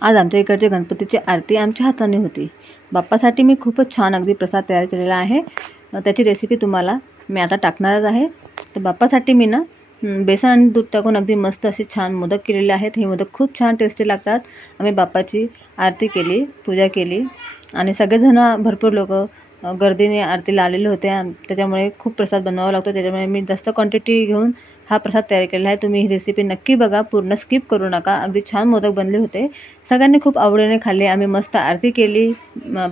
आज आमच्या इकडच्या गणपतीची आरती आमच्या हाताने होती. बाप्पासाठी मी खूपच छान अगदी प्रसाद तयार केलेला आहे. त्याची रेसिपी तुम्हाला मी आता टाकणारच आहे. तर बाप्पासाठी मी ना बेसन आणि दूध टाकून अगदी मस्त असे छान मोदक केलेले आहेत. हे मोदक खूप छान टेस्टी लागतात. आम्ही बाप्पाची आरती केली पूजा केली. आणि सगळेजणं भरपूर लोक गर्दीने आरतीला आलेले होते. त्याच्यामुळे खूप प्रसाद बनवावा लागतो. त्याच्यामुळे मी जास्त क्वांटिटी घेऊन हा प्रसाद तयार केलेला आहे. तुम्ही ही रेसिपी नक्की बघा. पूर्ण स्किप करू नका. अगदी छान मोदक बनले होते. सगळ्यांनी खूप आवडीने खाल्ले. आम्ही मस्त आरती केली.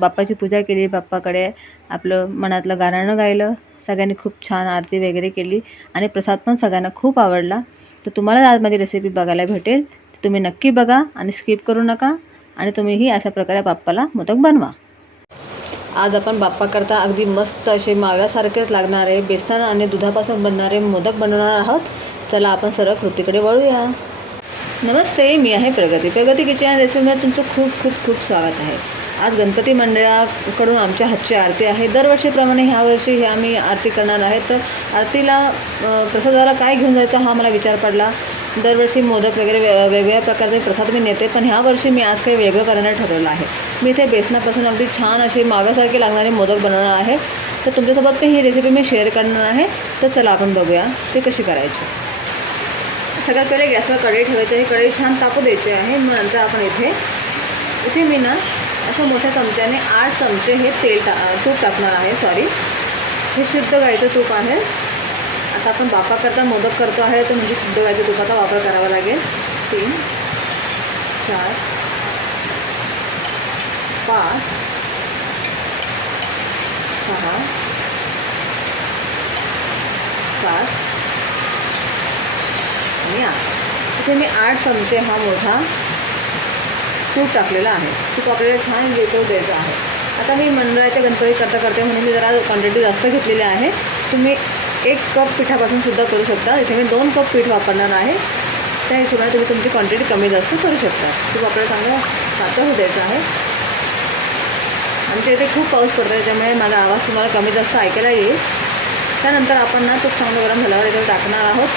बाप्पाची पूजा केली. बाप्पाकडे आपलं मनातलं गाणं गायलं. सगळ्यांनी खूप छान आरती वगैरे केली. आणि प्रसाद पण सगळ्यांना खूप आवडला. तर तुम्हाला आज माझी रेसिपी बघायला भेटेल. तुम्ही नक्की बघा आणि स्किप करू नका. आणि तुम्हीही अशा प्रकारे बाप्पाला मोदक बनवा. आज आपण बाप्पाकरता अगदी मस्त असे माव्यासारखेच लागणारे बेसन आणि दुधापासून बनणारे मोदक बनवणार आहोत. चला आपण सरळ कृतीकडे वळूया. नमस्ते मी आहे प्रगती. प्रगती किचन रेसिपीमध्ये तुमचं खूप खूप खूप स्वागत आहे. आज गणपती मंडळाकडून आमच्या हातची आरती आहे. दरवर्षीप्रमाणे ह्या वर्षी हे आम्ही आरती करणार आहे. तर आरतीला प्रसादाला काय घेऊन जायचं हा मला विचार पडला. दरवर्षी मोदक वगैरे वे वेगवेगळ्या प्रकारचे प्रसाद मी नेते पण ह्या वर्षी मी आज काही वेगळं करायला ठरवलं आहे. मी इथे बेसनापासून अगदी छान असे माव्यासारखे लागणारे मोदक बनवणार आहे. तर तुमच्यासोबत पण ही रेसिपी मी शेअर करणार आहे. तर चला आपण बघूया ते कशी करायची. सगळ्यात पहिले गॅसवर कढई ठेवायची आहे. कढई छान तापू द्यायची आहे. मग नंतर आपण इथे इथे मी ना अशा मोठ्या चमच्याने आठ चमचे हे तेल टा तूप टाकणार आहे. सॉरी हे शुद्ध गाईचं तूप आहे. आता आपण बापाकरता मोदक करतो आहे तर म्हणजे शुद्ध गाईच्या तुपाचा वापर करावा लागेल. तीन चार पाच सहा सात आणि आठ. इथे मी आठ चमचे हा मोठा तूप टाकलेला आहे. तूप आपल्याला छान येतो द्यायचा आहे. आता मी मंडळाच्या गणपती करता करते म्हणून मी जरा क्वांटिटी जास्त घेतलेली आहे. तुम्ही एक कप पिठापासून सुद्धा करू शकता. इथे मी दोन कप पीठ वापरणार आहे. त्या हिशोबाने तुम्ही तुमची क्वांटिटी कमी जास्त करू शकता. तूप आपल्याला चांगलं पातळ होऊ द्यायचं आहे. आमच्या इथे खूप पाऊस पडतो त्याच्यामुळे माझा आवाज तुम्हाला कमी जास्त ऐकायला येईल. त्यानंतर आपण ना तूप चांगलं गरम झाल्यावर इथे टाकणार आहोत.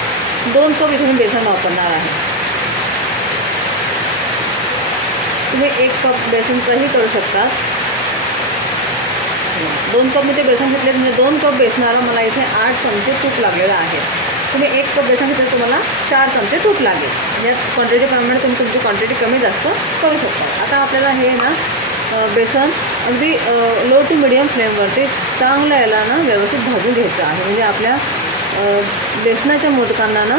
दोन कप इथे मी बेसन वापरणार आहे. तुम्ही एक कप बेसनचंही करू शकता. दोन कप मी ते बेसन घेतले म्हणजे दोन कप बेसनाला मला इथे आठ चमचे तूप लागलेलं आहे. तुम्ही एक कप बेसन घेतलं तुम्हाला चार चमचे तूप लागेल. या क्वांटिटीप्रमाणे तुम्ही तुमची क्वांटिटी कमी जास्त करू शकता. आता आपल्याला हे ना बेसन अगदी लो टू मिडियम फ्लेमवरती चांगलं याला ना व्यवस्थित भाजून घ्यायचं आहे. म्हणजे आपल्या बेसनाच्या मोदकांना ना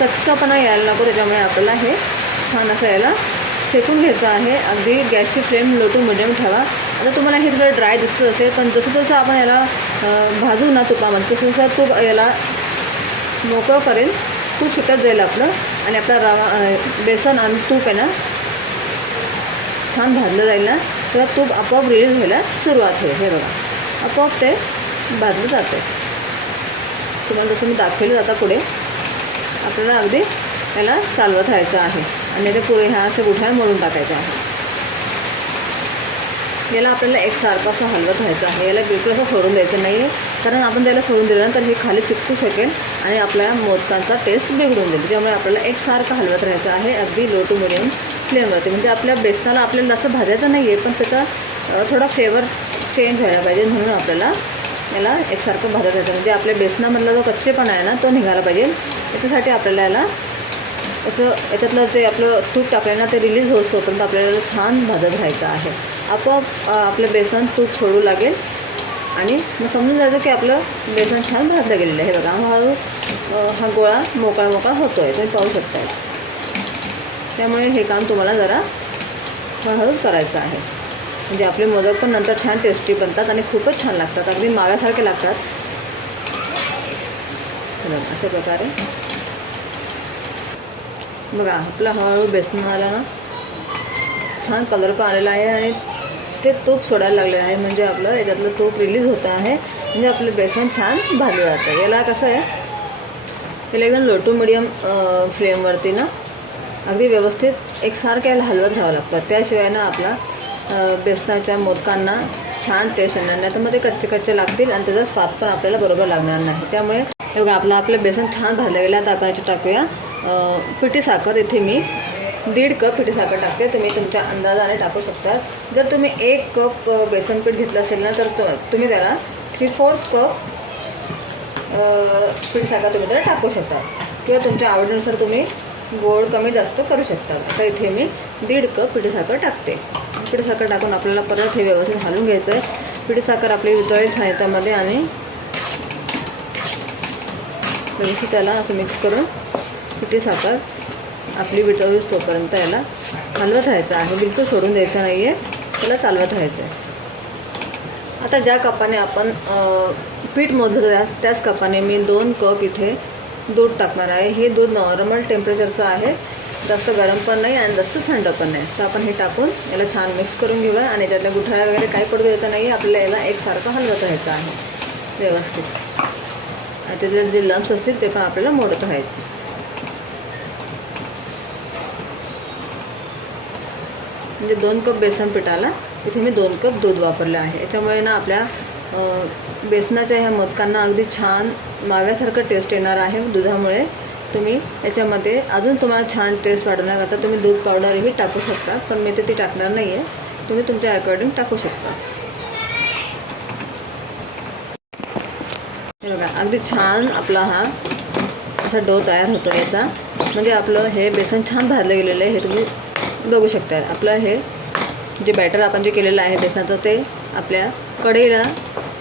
कच्चापणा यायला नको त्याच्यामुळे आपल्याला हे छान असं याला शेकून घ्यायचं आहे. अगदी गॅसची फ्लेम लो टू मिडियम ठेवा. आता तुम्हाला हे थोडं ड्राय दिसत असेल पण जसं जसं आपण याला भाजू ना तुपामध्ये तसं तसं तूप याला मोकळं करेल. तूप सुटत जाईल आपलं. आणि आपला रवा बेसन आणि तूप आहे ना छान भाजलं जाईल ना. तेव्हा तूप आपोआप रिलीज व्हायला सुरुवात होईल. हे बघा. आपोआप ते भाजलं जाते तुम्हाला जसं मी दाखवलं जाता पुढे आपल्याला अगदी त्याला चालवत राहायचं आहे. आणि ते पुढे ह्या अशा गुठ्या मोडून टाकायचं आहे. याला आपल्याला एकसारखं असं हलवत राहायचं आहे. याला बिलकुल असं सोडून द्यायचं नाही आहे कारण आपण त्याला सोडून दिलं ना तर हे खाली चिपकू शकेल आणि आपल्या मोदकांचा टेस्ट बिघडून देईल त्यामुळे आपल्याला एकसारखं हलवत राहायचं आहे अगदी लो टू मिडियम फ्लेमवरती म्हणजे आपल्या बेसनाला आपल्याला जास्त भाजायचं नाही आहे पण त्याचा थोडा फ्लेवर चेंज व्हायला पाहिजे म्हणून आपल्याला याला एकसारखं भाजत राहायचं. म्हणजे आपल्या बेसनामधला जो कच्चेपणा आहे ना तो निघाला पाहिजे. याच्यासाठी आपल्याला याला याचं याच्यातलं जे आपलं तूप टाकलं ना ते रिलीज होत तोपर्यंत आपल्याला छान भाजत राहायचं आहे. आपोआप आपलं बेसन तूप सोडू लागेल. आणि मग समजून जायचं की आपलं बेसन छान भाजलं गेलेलं आहे. हे बघा हळूहळू हा गोळा मोकळा मोकळा होतो आहे तुम्ही पाहू शकताय. त्यामुळे हे काम तुम्हाला जरा हळूहळूच करायचं आहे. म्हणजे आपले मोदक पण नंतर छान टेस्टी बनतात आणि खूपच छान लागतात. अगदी माव्यासारखे लागतात. अशा प्रकारे. बघा आपला हळूहळू बेसन आला ना. छान कलर पण आलेला आहे आणि ते तूप सोडायला लागलेलं आहे. म्हणजे आपलं याच्यातलं तूप रिलीज होतं आहे. म्हणजे आपलं बेसन छान भाजलं जातं. याला कसं आहे? याला एकदम लोटो मिडियम फ्लेमवरती ना अगदी व्यवस्थित एकसारखं याला हलवत घ्यावं लागतं. त्याशिवाय ना आपला बेसनाच्या मोदकांना छान टेस्ट येणार नाही. तर मग ते कच्चे कच्चे लागतील आणि त्याचा स्वाद पण आपल्याला बरोबर लागणार नाही. त्यामुळे हे बघा आपलं आपलं बेसन छान भाजलं गेलं. आता आपण याच्यात टाकूया. पिठी साखर. इथे मी दीड कप पिठी साखर टाकते. तुम्ही तुमच्या अंदाजाने टाकू शकता. जर तुम्ही एक कप बेसन पीठ घेतलं असेल ना तर तुम्ही त्याला थ्री फोर्थ कप पिठी साखर तुम्ही त्याला टाकू शकता. किंवा तुमच्या आवडीनुसार तुम्ही गोड कमी जास्त करू शकता. आता इथे मी दीड कप पिठी साखर टाकते. पिठी साखर टाकून आपल्याला परत हे व्यवस्थित घालून घ्यायचं आहे पिठी साखर आपली वितळी साहित्यामध्ये आणि व्यवस्थित त्याला असं मिक्स करून पिठी साखर आपली वितळीस तोपर्यंत याला हलवत राहायचं आहे. बिलकुल सोडून द्यायचं नाही आहे त्याला चालवत राहायचं आहे आता ज्या कपाने आपण पीठ मोजलं त्या त्याच कपाने मी दोन कप इथे दूध टाकणार आहे. हे दूध नॉर्मल टेम्परेचरचं आहे. जास्त गरम पण नाही आणि जास्त थंड पण नाही. तर आपण हे टाकून याला छान मिक्स करून घेऊया आणि त्यातल्या गुठळ्या वगैरे काही पडू द्यायचं नाही आपल्याला याला एकसारखं हलवत राहायचं आहे. व्यवस्थित. आणि त्यातले जे लम्स असतील ते पण आपल्याला मोडत राहायचे म्हणजे दोन कप बेसन पिठाला. इथे मी दोन कप दूध वापरलं आहे. याच्यामुळे ना आपल्या बेसनाच्या ह्या मोदकांना अगदी छान माव्यासारखं टेस्ट येणार आहे दुधामुळे. तुम्ही याच्यामध्ये अजून तुम्हाला छान टेस्ट वाढवण्याकरता तुम्ही दूध पावडरही टाकू शकता पण मी ते ती टाकणार नाही आहे तुम्ही तुमच्या अकॉर्डिंग टाकू शकता. हे बघा अगदी छान आपला हा असा डो तयार होतो याचा. म्हणजे आपलं हे बेसन छान भाजलं गेलेलं आहे. हे तुम्ही बघू शकता आपलं हे जे बॅटर आपण जे केलेलं आहे बेसनाचं ते आपल्या कढईला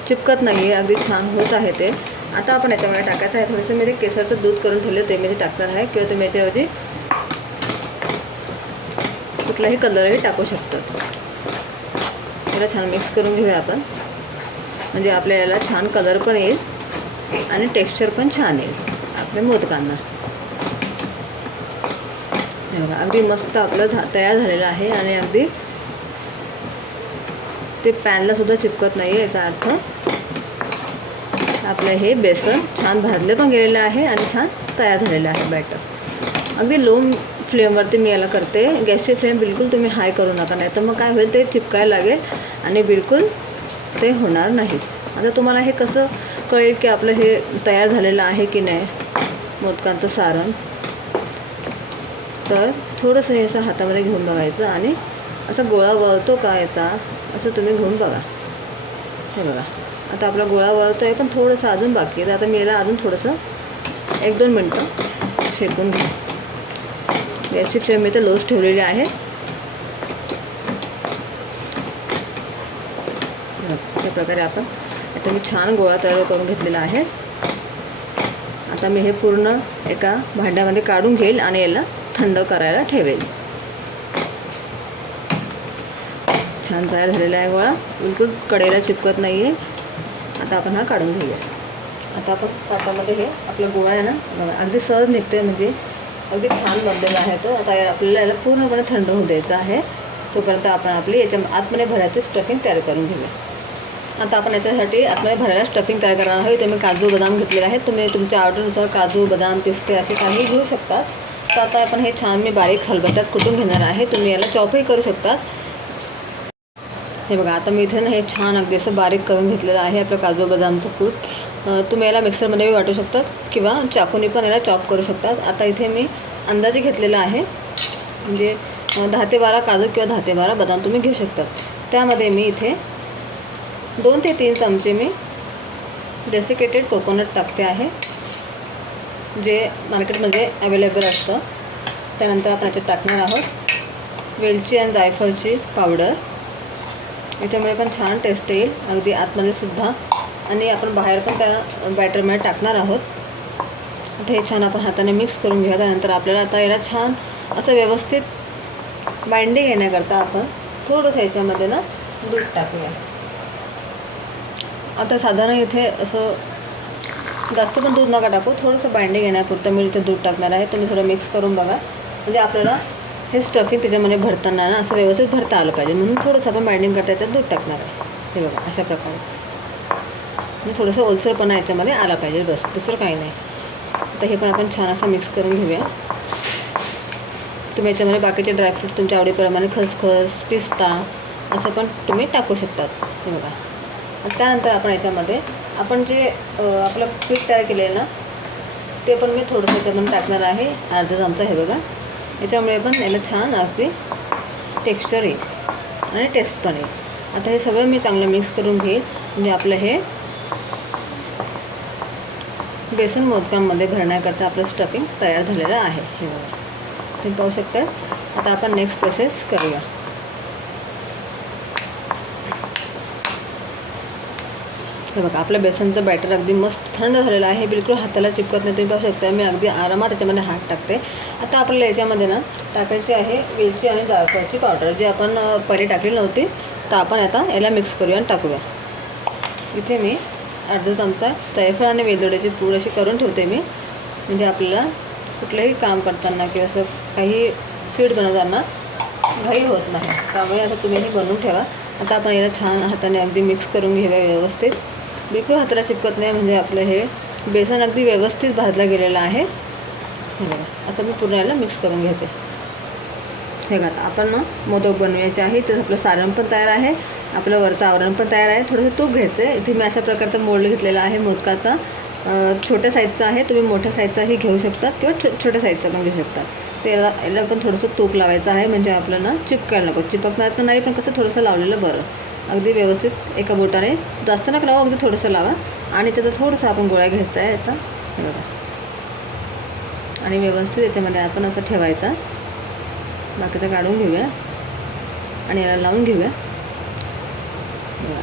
चिपकत नाही आहे अगदी छान होत आहे ते. आता आपण याच्यामध्ये टाकायचं आहे. थोडंसं मी ते केसरचं दूध करून ठेवलं ते मी ते टाकणार आहे. किंवा तुम्ही याच्याऐवजी कुठलाही कलरही टाकू शकतात. याला छान मिक्स करून घेऊया आपण. म्हणजे आपल्या याला छान कलर पण येईल आणि टेक्स्चर पण छान येईल. आपल्या मोदकांना. हे बघा. अगदी मस्त आपलं धा तयार झालेलं आहे आणि अगदी ते पॅनला सुद्धा चिपकत नाही आहे याचा अर्थ. आपलं हे बेसन छान भाजलं पण गेलेलं आहे आणि छान तयार झालेलं आहे बॅटर अगदी लो फ्लेमवरती मी याला करते. गॅसची फ्लेम बिलकुल तुम्ही हाय करू नका नाही तर मग काय होईल ते चिपकायला लागेल आणि बिलकुल ते होणार नाही. आता तुम्हाला हे कसं कळेल की आपलं हे तयार झालेलं आहे की नाही? मोदकांचं सारण. तर थोडंसं हे असं हातामध्ये घेऊन बघायचं आणि असा गोळा वळतो का याचा असं तुम्ही घेऊन बघा. हे बघा. आता आपला गोळा वळतो आहे पण थोडंसं अजून बाकी आहे. तर आता मी याला अजून थोडंसं एक दोन मिनटं शेकून घेऊ गॅसची फ्लेम मी तर लोच ठेवलेली आहे. अशा प्रकारे आपण आता मी छान गोळा तयार करून घेतलेला आहे. आता मी हे पूर्ण एका भांड्यामध्ये काढून घेईल आणि याला थंड करायला ठेवेल. छान तयार झालेला आहे गोळा. बिलकुल कडेला चिपकत नाही आहे आता आपण हा काढून घेऊया. आता आपण ताटामध्ये हे आपला गोळा आहे ना बघा अगदी सहज निघतोय म्हणजे अगदी छान बनलेला आहे तो. आता या- आपल्याला याला पूर्णपणे थंड होऊ द्यायचा आहे. तोपर्यंत आपण आपली याच्या आतमध्ये भरायची स्टफिंग तयार करून घेऊया. आता आपण याच्यासाठी आतमध्ये भरायला स्टफिंग तयार करणार आहोत. इथे मी काजू बदाम घेतलेले आहेत. तुम्ही तुमच्या ऑर्डरनुसार काजू बदाम पिस्ते असे काही घेऊ शकतात तर आता आपण हे छान मी बारीक खलबत्त्यात कुटून घेणार आहे. तुम्ही याला चॉपही करू शकतात हे बघा आता मी इथे ना हे छान अगदी असं बारीक करून घेतलेलं आहे आपलं काजू बदामचं कूट. तुम्ही याला मिक्सरमध्ये वाटू शकतात किंवा चाकूनी पण याला चॉप करू शकतात. आता इथे मी अंदाजे घेतलेला आहे. म्हणजे दहा ते बारा काजू किंवा दहा ते बारा बदाम तुम्ही घेऊ शकतात. त्यामध्ये मी इथे दोन ते तीन चमचे मी डेसिकेटेड कोकोनट टाकते आहे. जे मार्केटमध्ये अवेलेबल असतं त्यानंतर आपण याच्यात टाकणार आहोत वेलची आणि जायफळची पावडर याच्यामुळे पण छान टेस्ट येईल अगदी आतमध्ये सुद्धा. आणि आपण बाहेर पण त्या बॅटरमध्ये टाकणार आहोत. आता हे छान आपण हाताने मिक्स करून घेऊया. त्यानंतर आपल्याला आता याला छान असं व्यवस्थित बाइंडिंग येण्याकरता आपण थोडंसं याच्यामध्ये ना दूध टाकूया. आता साधारण इथे असं जास्त पण दूध नका टाकू. थोडंसं बाइंडिंग येण्यापुरतं मी इथे दूध टाकणार आहे. तुम्ही थोडं मिक्स करून बघा. म्हणजे आपल्याला हे स्टफिंग त्याच्यामध्ये भरताना ना असं व्यवस्थित भरता आलं पाहिजे. म्हणून थोडंसं आपण बाइंडिंग करता याच्यात दूध टाकणार आहे. हे बघा अशा प्रकारे. म्हणजे थोडंसं ओलसरपणा याच्यामध्ये आला पाहिजे बस. दुसरं काही नाही. आता हे पण आपण छान असं मिक्स करून घेऊया. तुम्ही याच्यामध्ये बाकीचे ड्रायफ्रूट्स तुमच्या आवडीप्रमाणे खसखस पिस्ता असं पण तुम्ही टाकू शकतात. हे बघा. त्यानंतर आपण याच्यामध्ये आपण जे आपलं पीठ तयार केलेलं ना ते पण मी थोडंसं याच्यामध्ये टाकणार आहे. अर्धा चमचा हे बघा. याच्यामुळे पण याला छान अगदी टेक्स्चर येईल. आणि टेस्ट पण येईल. आता हे सगळं मी चांगलं मिक्स करून घेईल. म्हणजे आपलं हे बेसन मोदकांमध्ये भरण्याकरता आपलं स्टफिंग तयार झालेलं आहे. हे बघा. तुम्ही पाहू शकता आता आपण नेक्स्ट प्रोसेस करूया. हे बघा. आपलं बेसनचं बॅटर अगदी मस्त थंड झालेलं आहे. बिलकुल हाताला चिपकत नाही. तुम्ही पाहू शकता मी अगदी आरामात त्याच्यामध्ये हात टाकते. आता आपल्याला याच्यामध्ये ना टाकायची आहे वेलची आणि जायफळाची पावडर जी आपण पहिले टाकली नव्हती तर आपण आता याला मिक्स करूया आणि टाकूया. इथे मी अर्धा चमचा जायफळ आणि वेलदोड्याची पूड अशी करून ठेवते मी. म्हणजे आपल्याला कुठलंही काम करताना किंवा असं काही स्वीट बनवताना घाई होत नाही. त्यामुळे आता तुम्ही हे बनवून ठेवा. आता आपण याला छान हाताने अगदी मिक्स करून घेऊया व्यवस्थित. बिलकुल हाताला चिपकत नाही म्हणजे आपलं हे बेसन अगदी व्यवस्थित भाजलं गेलेलं आहे. हे बघा असं मी पूर्ण याला मिक्स करून घेते. हे बघा आपण मग मोदक बनवायचे आहे. तर आपलं सारण पण तयार आहे आपलं वरचं आवरण पण तयार आहे. थोडंसं तूप घ्यायचं आहे इथे मी अशा प्रकारचा मोल्ड घेतलेला आहे मोदकाचा. छोट्या साईजचा आहे तुम्ही मोठ्या साईजचाही घेऊ शकतात किंवा छो छोट्या साईजचा पण घेऊ शकता त्याला याला पण थोडंसं तूप लावायचं आहे म्हणजे आपल्याला ना चिपकायला नको. चिपकणार तर नाही पण कसं थोडंसं लावलेलं बरं. अगदी व्यवस्थित एका बोटाने. जास्त नका लावा अगदी थोडंसं लावा. आणि त्याचं थोडंसं आपण गोळ्या घ्यायचा आहे आता. हे बघा. आणि व्यवस्थित याच्यामध्ये आपण असं ठेवायचा. बाकीचं काढून घेऊया. आणि याला लावून घेऊया.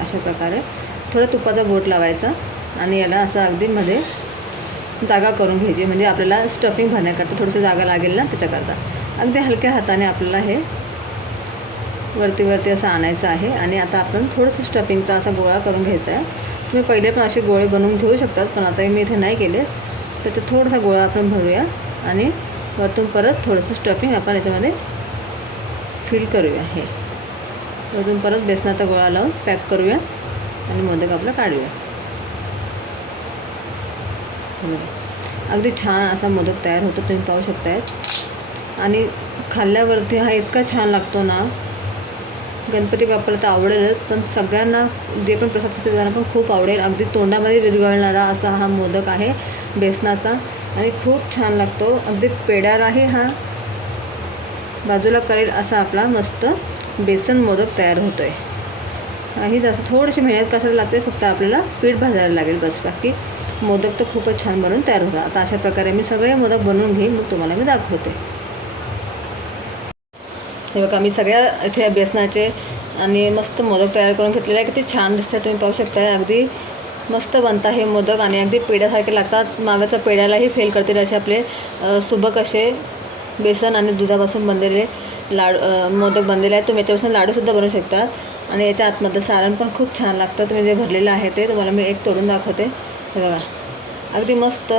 अशा प्रकारे. थोडं तुपाचा बोट लावायचा. आणि याला असं अगदी मध्ये जागा करून घ्यायची. म्हणजे आपल्याला स्टफिंग भरण्याकरता थोडीशी जागा लागेल ना त्याच्याकरता. अगदी हलक्या हाताने आपल्याला हे वरती वरती असं आणायचं आहे. आणि आता आपण थोडंसं स्टफिंगचा असा गोळा करून घ्यायचा आहे. तुम्ही पहिले पण असे गोळे बनवून घेऊ शकतात पण आता मी इथे नाही केले. तर ते थोडासा गोळा आपण भरूया आणि वरतून परत थोडंसं स्टफिंग आपण याच्यामध्ये फिल करूया हे. वरतून परत बेसनाचा गोळा लावून पॅक करूया आणि मोदक आपला काढूया. अगदी छान असा मोदक तयार होतो तुम्ही पाहू शकताय. आणि खाल्ल्यावरती हा इतका छान लागतो ना गणपती बाप्पाला तर आवडेलच पण सगळ्यांना जे पण प्रसाद खाते त्यांना पण खूप आवडेल. अगदी तोंडामध्ये विरघळणारा असा हा मोदक आहे बेसनाचा आणि खूप छान लागतो. अगदी पेड्यालाही हा बाजूला करेल असा आपला मस्त बेसन मोदक तयार होतो आहे ही जास्त थोडीशी मेहनत कशाला लागते फक्त आपल्याला पीठ भाजायला लागेल बस बाकी. मोदक तर खूपच छान बनवून तयार होतात. आता अशा प्रकारे मी सगळे मोदक बनवून घेईन मग तुम्हाला मी दाखवते. हे बघा मी सगळ्या इथे बेसनाचे आणि मस्त मोदक तयार करून घेतलेले आहे किती छान दिसते तुम्ही पाहू शकता अगदी मस्त बनता हे मोदक आणि अगदी पेढ्यासारखे लागतात. माव्याच्या पेढ्यालाही फेल करतील असे आपले सुबक असे बेसन आणि दुधापासून बनलेले लाडू मोदक बनलेले आहेत. तुम्ही याच्यापासून लाडूसुद्धा बनवू शकतात आणि याच्या आतमधलं सारण पण खूप छान लागतं. तुम्ही जे भरलेलं आहे ते तुम्हाला मी एक तोडून दाखवते. हे बघा अगदी मस्त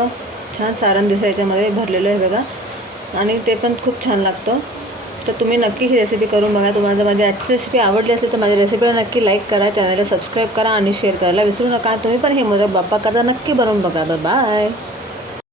छान सारण दिसतं याच्यामध्ये भरलेलं आहे बघा. आणि ते पण खूप छान लागतं. तर तुम्ही नक्की ही रेसिपी करून बघा. तुम्हाला जर माझी आजची रेसिपी आवडली असेल तर माझ्या रेसिपीला नक्की लाईक करा चॅनलला सबस्क्राईब करा आणि शेअर करायला विसरू नका. तुम्ही पण हे मोदक बाप्पा करता नक्की बनवून बघा. बाय